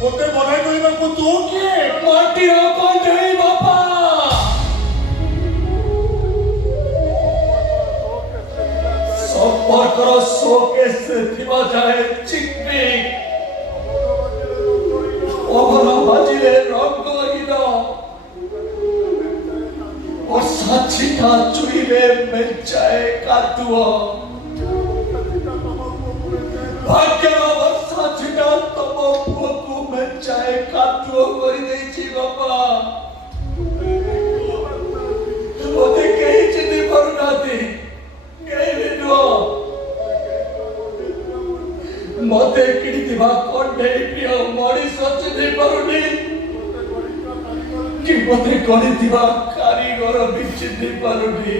ମୋତେ ବଢ଼ାଇ କହିବାକୁ ତୁ କିଏ? ମାଟିର କଣ୍ଢେଇ ବାପା। ସମ୍ପର୍କର ଶୋକେଶରେ ଥିବା ଯାଏ ଚିକ୍ବି ପବନ ବାଜିଲେ ରଙ୍ଗହୀନ ବର୍ଷା ଛିଟା ଚୁଇଲେ ମେଞ୍ଚାଏ କାଦୁଅ ଭାଗ୍ୟର ବର୍ଷା ଛିଟା ତମ ପୁଅକୁ ମେଞ୍ଚାଏ କାଦୁଅ କରିଦେଇଛି ବାପା। ମୋତେ କେହି ଚିହ୍ନି ପାରୁନାହାନ୍ତି, କେହି ବି ନୁହଁ। ମୋତେ କିଣିଥିବା କଣ୍ଢେଇ ପ୍ରିୟ ମଣିଷ ଚିହ୍ନି ପାରୁନି କି ମୋତେ ଗଢ଼ିଥିବା କାରିଗର ବି ଚିହ୍ନି ପାରୁନି।